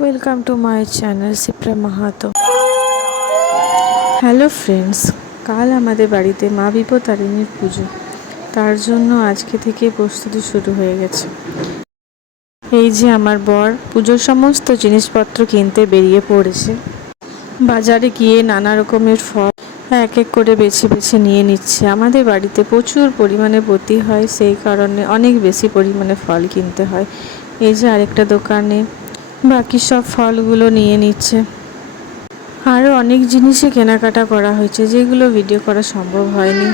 Welcome to my channel Sipra Mahato hello friends কাল আমাদের বাড়িতে মা বিপতারিণীর পুজো। তার জন্য আজকে থেকে প্রস্তুতি শুরু হয়ে গেছে। এই যে আমার বর, পুজোর সমস্ত জিনিসপত্র কিনতে বেরিয়ে পড়েছে। বাজারে গিয়ে নানা রকমের ফল এক এক করে বেছে বেছে নিয়ে নিচ্ছে। আমাদের বাড়িতে প্রচুর পরিমাণে পতি হয়, সেই কারণে অনেক বেশি পরিমাণে ফল কিনতে হয়। এই যে আরেকটা দোকানে বাকি সব ফলগুলো নিয়ে নিচ্ছে। আরও অনেক জিনিসই কেনাকাটা করা হয়েছে, যেগুলো ভিডিও করা সম্ভব হয়নি।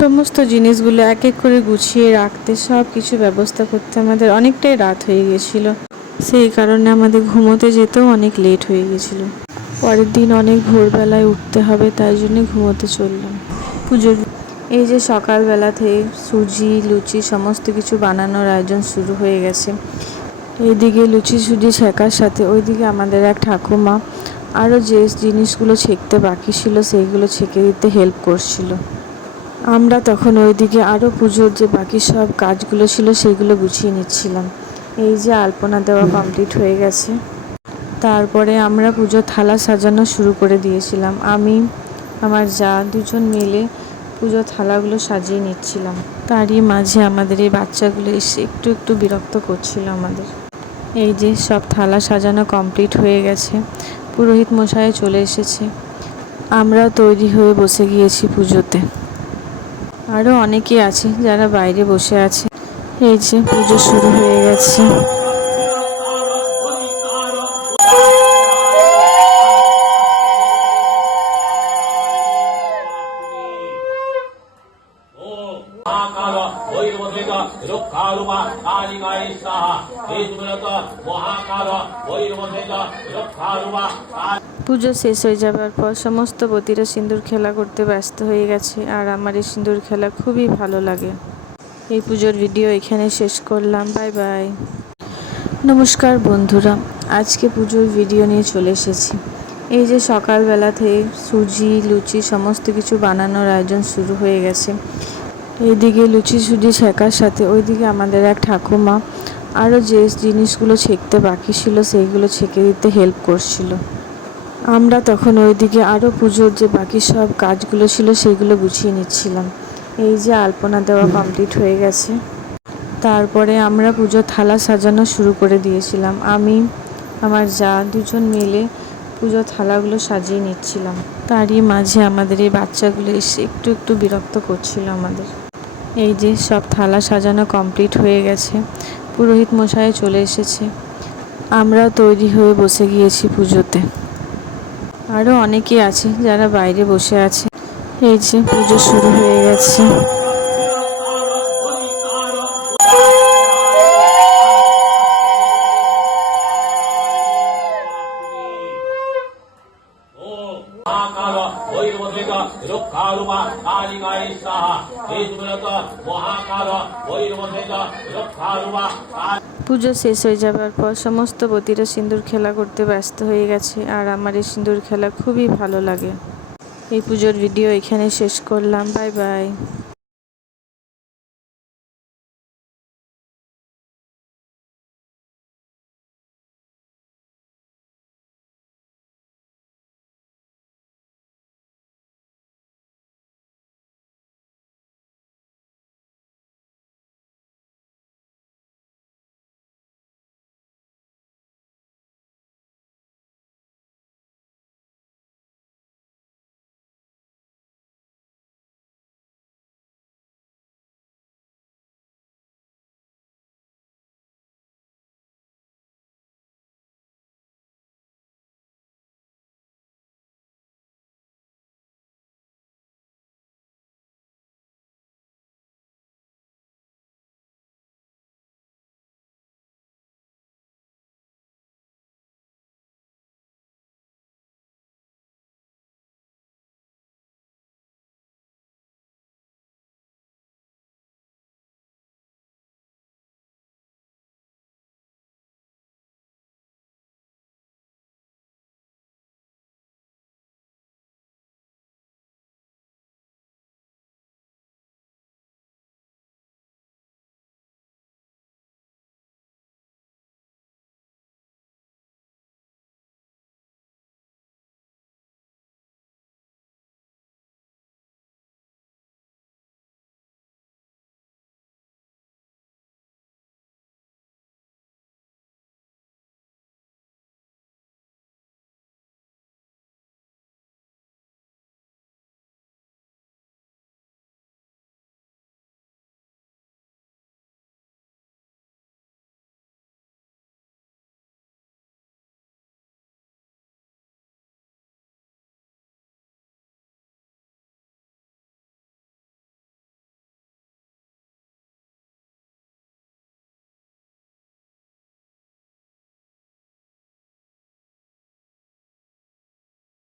সমস্ত জিনিসগুলো এক এক করে গুছিয়ে রাখতে সব কিছু ব্যবস্থা করতে আমাদের অনেকটাই রাত হয়ে গেছিল। সেই কারণে আমাদের ঘুমোতে যেতেও অনেক লেট হয়ে গেছিল। পরের দিন অনেক ভোরবেলায় উঠতে হবে, তাই জন্য ঘুমোতে চললাম। পুজোর এই যে সকালবেলা থেকে সুজি, লুচি, সমস্ত কিছু বানানোর আয়োজন শুরু হয়ে গেছে। এইদিকে লুচি সুজি ছেঁকার সাথে ওইদিকে আমাদের এক ঠাকুমা আরও যে জিনিসগুলো ছেঁকতে বাকি ছিল সেইগুলো ছেঁকে দিতে হেল্প করছিল। আমরা তখন ওইদিকে আরও পুজোর যে বাকি সব কাজগুলো ছিল সেগুলো গুছিয়ে নিচ্ছিলাম। এই যে আলপনা দেওয়া কমপ্লিট হয়ে গেছে। তারপরে আমরা পুজোর থালা সাজানো শুরু করে দিয়েছিলাম। আমি, আমার যা দুজন মিলে পুজোর থালাগুলো সাজিয়ে নিচ্ছিলাম। তারই মাঝে আমাদের এই বাচ্চাগুলো এসে একটু একটু বিরক্ত করছিল আমাদের। এই যে সব থালা সাজানো কমপ্লিট হয়ে গেছে। পুরোহিত মশাই চলে এসেছে। আমরাও তৈরি হয়ে বসে গিয়েছি পুজোতে। আরও অনেকে আছে যারা বাইরে বসে আছে। এই যে পুজো শুরু হয়ে গেছে। পুজো শেষ হয়ে যাবার পর সমস্ত পতিরা সিঁদুর খেলা করতে ব্যস্ত হয়ে গেছে, আর আমার এই সিঁদুর খেলা খুবই ভালো লাগে। এই পুজোর ভিডিও এখানে শেষ করলাম, বাই বাই। নমস্কার বন্ধুরা, আজকে পুজোর ভিডিও নিয়ে চলে এসেছি। এই যে সকালবেলা থেকে সুজি, লুচি, সমস্ত কিছু বানানোর আয়োজন শুরু হয়ে গেছে। এইদিকে লুচি সুজি ছেঁকার সাথে ওইদিকে আমাদের এক ঠাকুমা আরও যে জিনিসগুলো ছেঁকতে বাকি ছিল সেইগুলো ছেঁকে দিতে হেল্প করছিল। আমরা তখন ওইদিকে আরও পুজোর যে বাকি সব কাজগুলো ছিল সেগুলো গুছিয়ে নিচ্ছিলাম। এই যে আলপনা দেওয়া কমপ্লিট হয়ে গেছে। তারপরে আমরা পুজোর থালা সাজানো শুরু করে দিয়েছিলাম। আমি, আমার যা দুজন মিলে পুজোর থালাগুলো সাজিয়ে নিচ্ছিলাম। তারই মাঝে আমাদের এই বাচ্চাগুলো এসে একটু একটু বিরক্ত করছিল আমাদের। এই যে সব থালা সাজানো কমপ্লিট হয়ে গেছে। পুরোহিত মশাই চলে এসেছে। আমরাও তৈরি হয়ে বসে গিয়েছি পুজোতে। আরও অনেকে আছে যারা বাইরে বসে আছে। এই যে পুজো শুরু হয়ে গেছে। পুজো শেষ হয়ে যাবার পর সমস্ত বতিরা সিঁদুর খেলা করতে ব্যস্ত হয়ে গেছে, আর আমার এই সিঁদুর খেলা খুবই ভালো লাগে। এই পুজোর ভিডিও এখানে শেষ করলাম, বাই বাই।